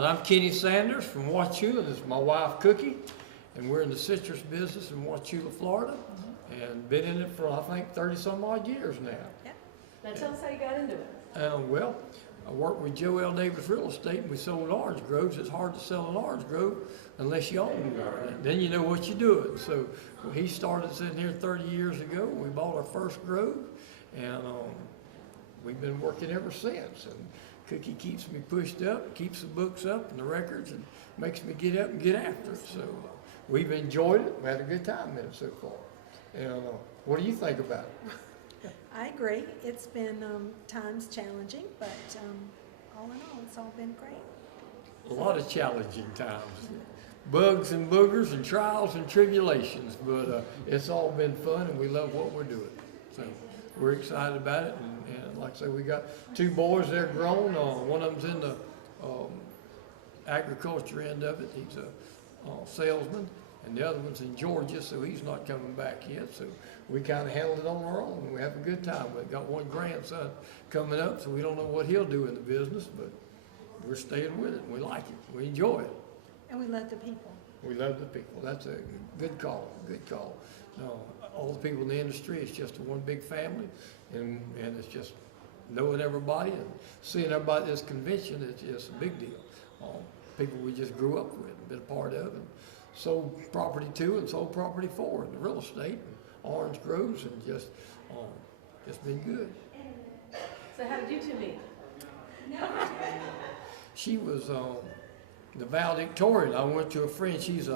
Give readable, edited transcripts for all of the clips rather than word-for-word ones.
right, I'm Kenny Sanders from Wauchula. This is my wife Cookie, and we're in the citrus business in Wauchula, Florida, and been in it for I think 30 some odd years now. Yeah. Now tell us how you got into it. Well, I worked with Joe L. Davis Real Estate, and we sold orange groves. It's hard to sell an orange grove unless you own one. And then you know what you're doing. So he started sitting here 30 years ago. We bought our first grove, and we've been working ever since. And Cookie keeps me pushed up, keeps the books up and the records, and makes me get up and get after it. So we've enjoyed it. We had a good time in it so far. And what do you think about it? I agree. It's been times challenging, but all in all, it's all been great. A lot of challenging times. Bugs and boogers and trials and tribulations, but it's all been fun and we love what we're doing. So we're excited about it, and like I say, we got two boys, they're grown. One of them's in the agriculture end of it. He's a salesman, and the other one's in Georgia, so he's not coming back yet. So we kind of handled it on our own, and we have a good time. We've got one grandson coming up, so we don't know what he'll do in the business, but we're staying with it. We like it. We enjoy it. And we love the people. We love the people. That's a good call, good call. All the people in the industry, it's just one big family, and it's just knowing everybody and seeing everybody at this convention, it's just a big deal. People we just grew up with and been a part of, and sold property to and sold property for in the real estate, and orange groves, and just been good. So how did you two meet? She was the valedictorian. I went to a friend. She's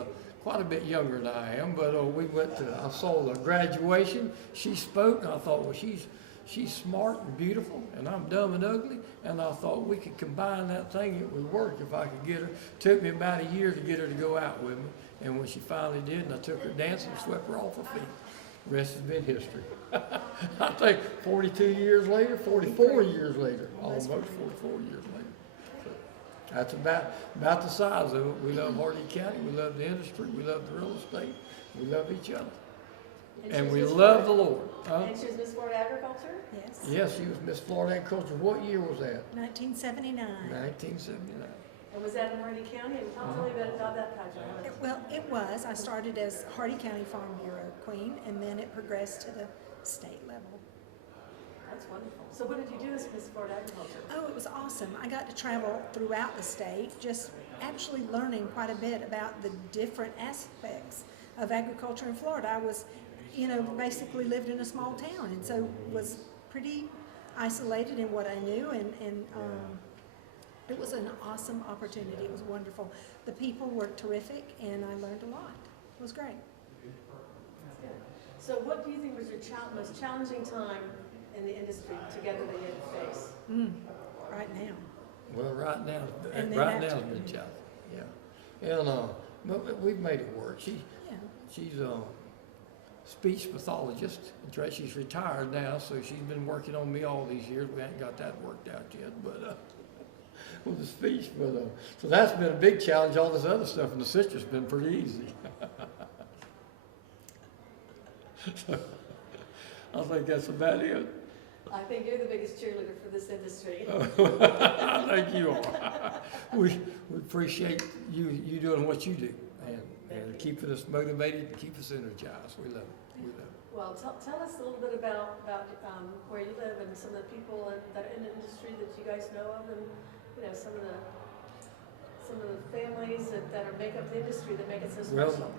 quite a bit younger than I am, but I saw the graduation. She spoke, and I thought, well, she's smart and beautiful, and I'm dumb and ugly, and I thought we could combine that thing. It would work if I could get her. Took me about a year to get her to go out with me, and when she finally did, and I took her dancing, swept her off her feet. The rest has been history. I think 42 years later, 44 years later, almost 44 years later. That's about the size of it. We love Hardee County. We love the industry. We love the real estate. We love each other. And we love the Lord. And she was Miss Florida Agriculture? Yes. Yes, she was Miss Florida Agriculture. What year was that? 1979. 1979. And was that in Hardee County? And tell me about that project. Well, it was. I started as Hardee County Farm Bureau Queen, and then it progressed to the state level. That's wonderful. So what did you do as Miss Florida Agriculture? Oh, it was awesome. I got to travel throughout the state, just actually learning quite a bit about the different aspects of agriculture in Florida. I was, basically lived in a small town, and so was pretty isolated in what I knew, and it was an awesome opportunity. It was wonderful. The people were terrific, and I learned a lot. It was great. That's good. So what do you think was your most challenging time in the industry together that you had to face? Right now. Well, right now it's been challenging. Yeah. And but we've made it work. She's a speech pathologist. She's retired now, so she's been working on me all these years. We haven't got that worked out yet, but with the speech. But so that's been a big challenge. All this other stuff in the citrus has been pretty easy. So, I think that's about it. I think you're the biggest cheerleader for this industry. I think you are. We appreciate you doing what you do and keeping us motivated and keep us energized. We love it. We love it. Well, tell us a little bit about where you live and some of the people that are in the industry that you guys know of, and some of the families that make up the industry that make it so special. Well,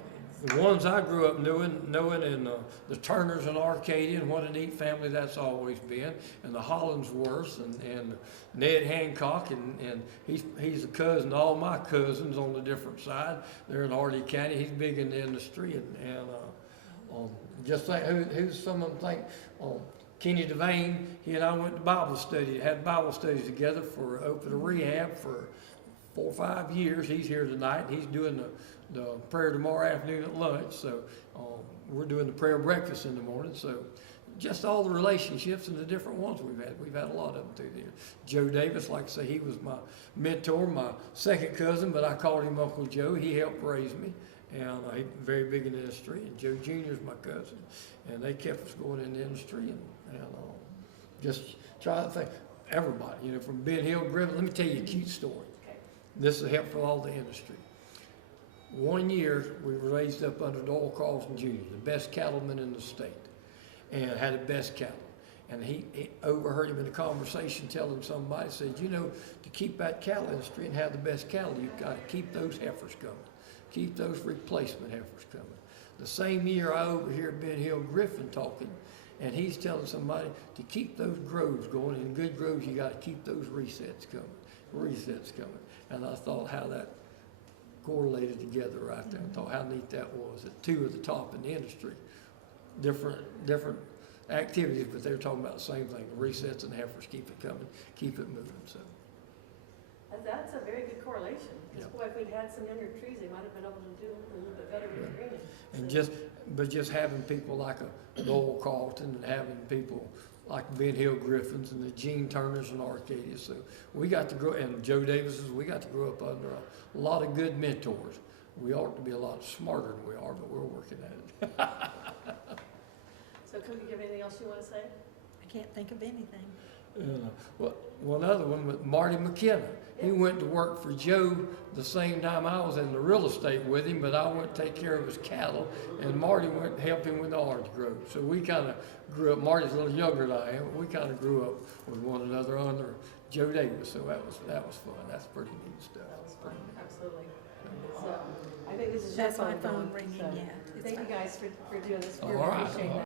the ones I grew up knowing, and the Turners in Arcadia, and what a neat family that's always been, and the Hollandsworths, and Ned Hancock, and he's a cousin to all my cousins on the different side. They're in Hardee County. He's big in the industry, and just think who's some of them think. Kenny Devane, he and I went to Bible study, had Bible studies together for open rehab for 4 or 5 years. He's here tonight. He's doing the prayer tomorrow afternoon at lunch. So we're doing the prayer breakfast in the morning. So just all the relationships and the different ones we've had a lot of them through there. Joe Davis, like I say, he was my mentor, my second cousin, but I called him Uncle Joe. He helped raise me, and he's very big in the industry. And Joe Jr. is my cousin, and they kept us going in the industry, and just try to think. Everybody, from Ben Hill, Griffin. Let me tell you a cute story. This is help for all the industry. One year, we were raised up under Doyle Carlson Jr., the best cattleman in the state, and had the best cattle. And he overheard him in a conversation telling somebody, said, you know, to keep that cattle industry and have the best cattle, you've got to keep those heifers coming. Keep those replacement heifers coming. The same year, I overheard Ben Hill Griffin talking, and he's telling somebody to keep those groves going. In good groves, you got to keep those resets coming. And I thought how that correlated together right there. I thought how neat that was. That two of the top in the industry, different activities, but they're talking about the same thing. The resets and heifers, keep it coming, keep it moving. So That's a very good correlation. Because Yeah. boy, if we'd had some younger trees, they might have been able to do a little bit better with greening. and just having people like a Noel Carlton and having people like Ben Hill Griffins and the Gene Turners in Arcadia. So we got to grow, and Joe Davises, we got to grow up under a lot of good mentors. We ought to be a lot smarter than we are, but we're working at it. So Cookie, you have anything else you want to say? I can't think of anything. Well, one other one with Marty McKenna. He went to work for Joe the same time I was in the real estate with him, but I went to take care of his cattle, and Marty went to help him with the orange grove. So we kind of grew up. Marty's a little younger than I am. But we kind of grew up with one another under Joe Davis. So that was fun. That's pretty neat stuff. That was fun, absolutely. So I think this is your That's my phone phone, ringing, so yeah. It's Thank you fine. guys for doing this. We All right. appreciate that.